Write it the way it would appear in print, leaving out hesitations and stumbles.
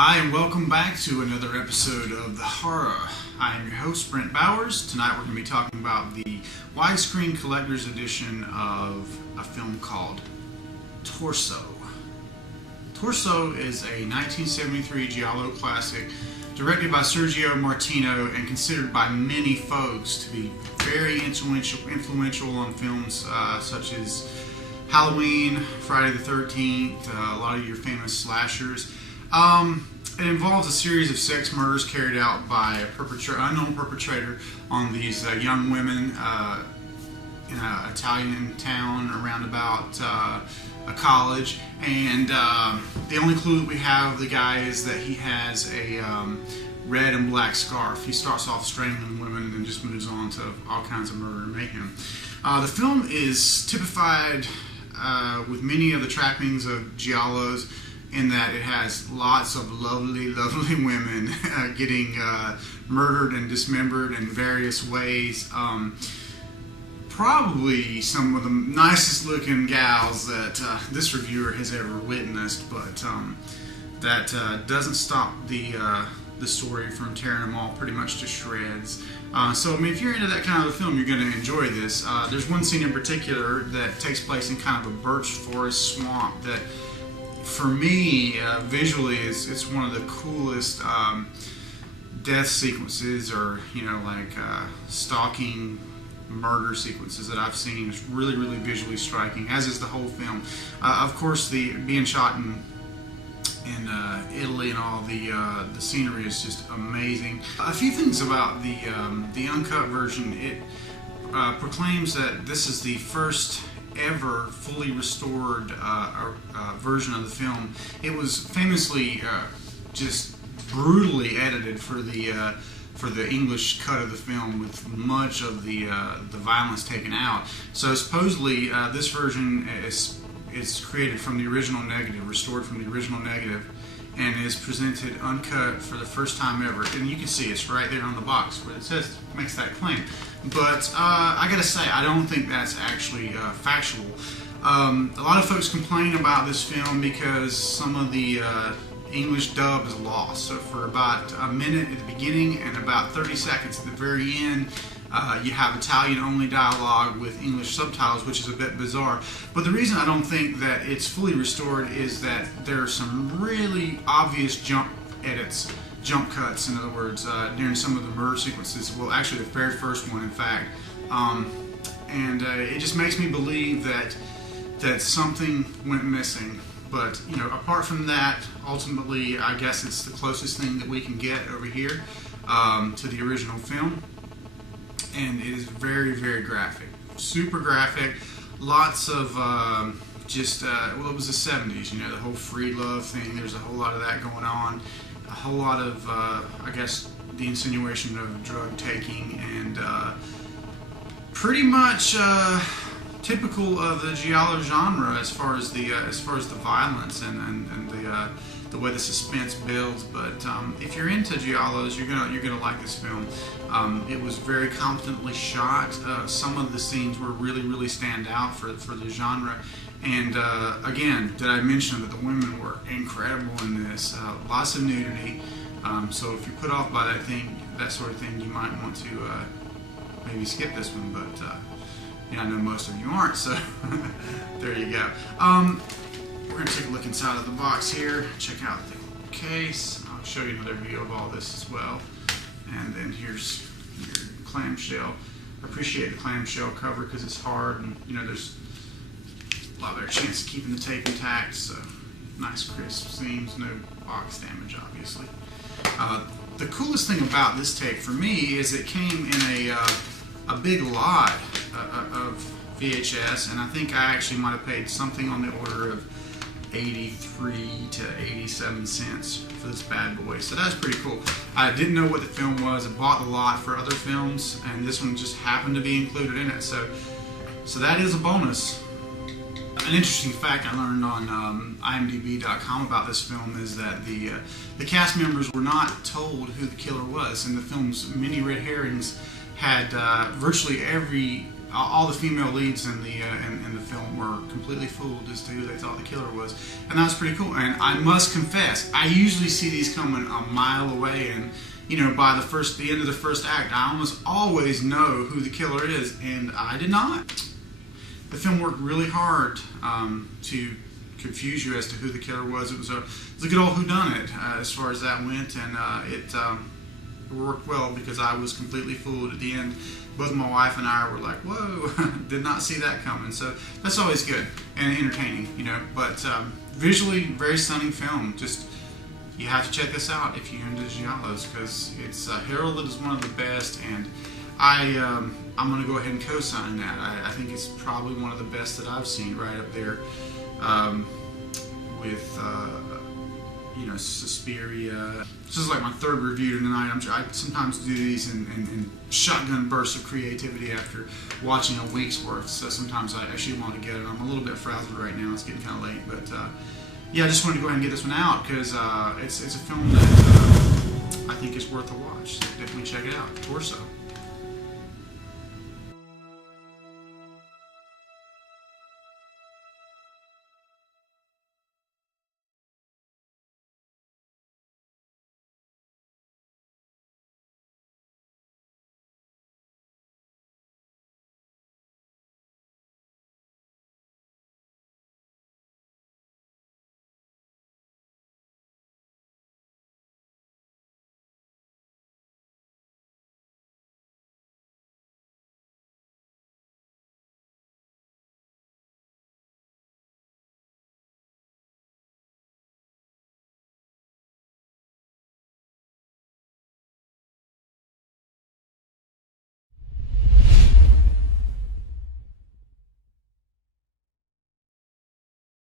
Hi, and welcome back to another episode of The Horror. I am your host, Brent Bowers. Tonight we're going to be talking about the widescreen collector's edition of a film called Torso. Torso is a 1973 giallo classic directed by Sergio Martino and considered by many folks to be very influential on films such as Halloween, Friday the 13th, a lot of your famous slashers. It involves a series of sex murders carried out by an unknown perpetrator on these young women in an Italian town around about a college. And the only clue that we have of the guy is that he has a red and black scarf. He starts off strangling women and then just moves on to all kinds of murder and mayhem. The film is typified with many of the trappings of giallos, in that it has lots of lovely, lovely women getting murdered and dismembered in various ways. Probably some of the nicest looking gals that this reviewer has ever witnessed, but that doesn't stop the story from tearing them all pretty much to shreds. So, I mean, if you're into that kind of a film, you're going to enjoy this. There's one scene in particular that takes place in kind of a birch forest swamp that, for me, visually, it's one of the coolest death sequences, or stalking murder sequences that I've seen. It's really, really visually striking, as is the whole film. Of course, the being shot in Italy and all the scenery is just amazing. A few things about the uncut version. It proclaims that this is the first ever fully restored version of the film. It was famously just brutally edited for the English cut of the film, with much of the violence taken out. So supposedly this version is created from the original negative, restored from the original negative, and is presented uncut for the first time ever. And you can see it's right there on the box where it says, makes that claim. But I gotta say, I don't think that's actually factual. A lot of folks complain about this film because some of the English dub is lost. So for about a minute at the beginning and about 30 seconds at the very end, you have Italian-only dialogue with English subtitles, which is a bit bizarre. But the reason I don't think that it's fully restored is that there are some really obvious jump cuts, in other words, during some of the murder sequences. Well, actually the very first one, in fact. And it just makes me believe that something went missing. But, apart from that, ultimately, I guess it's the closest thing that we can get over here to the original film. And it is very, very graphic. Super graphic. Lots of well, it was the 70s, the whole free love thing. There's a whole lot of that going on. A whole lot of, I guess, the insinuation of drug taking, and pretty much typical of the giallo genre as far as the violence and the way the suspense builds. But if you're into giallos, you're gonna like this film. It was very competently shot. Some of the scenes were really stand out for the genre. And again, did I mention that the women were incredible in this? Lots of nudity. So if you're put off by that sort of thing, you might want to maybe skip this one. But I know most of you aren't, so there you go. We're going to take a look inside of the box here, check out the case. I'll show you another view of all this as well. And then here's your clamshell. I appreciate the clamshell cover because it's hard, and there's a lot better chance of keeping the tape intact. So nice crisp seams, no box damage, obviously. The coolest thing about this tape for me is it came in a big lot of VHS, and I think I actually might have paid something on the order of 83 to 87 cents for this bad boy. So that's pretty cool. I didn't know what the film was. I bought the lot for other films, and this one just happened to be included in it. So that is a bonus. An interesting fact I learned on IMDb.com about this film is that the cast members were not told who the killer was. In the film's many red herrings had virtually every all the female leads in the film were completely fooled as to who they thought the killer was, and that was pretty cool. And I must confess, I usually see these coming a mile away, and by the end of the first act, I almost always know who the killer is, and I did not. The film worked really hard to confuse you as to who the killer was. It was a good old whodunit as far as that went, and it worked well because I was completely fooled at the end. Both my wife and I were like, whoa, did not see that coming. So that's always good and entertaining, But visually, very stunning film. Just, you have to check this out if you're into giallos, because it's heralded as one of the best, and I'm going to go ahead and co-sign that. I think it's probably one of the best that I've seen, right up there with Suspiria. This is like my third review tonight. I sometimes do these in shotgun bursts of creativity after watching a week's worth, so sometimes I actually want to get it. I'm a little bit frazzled right now. It's getting kind of late, but yeah, I just wanted to go ahead and get this one out because it's a film that I think is worth a watch. So definitely check it out. Torso.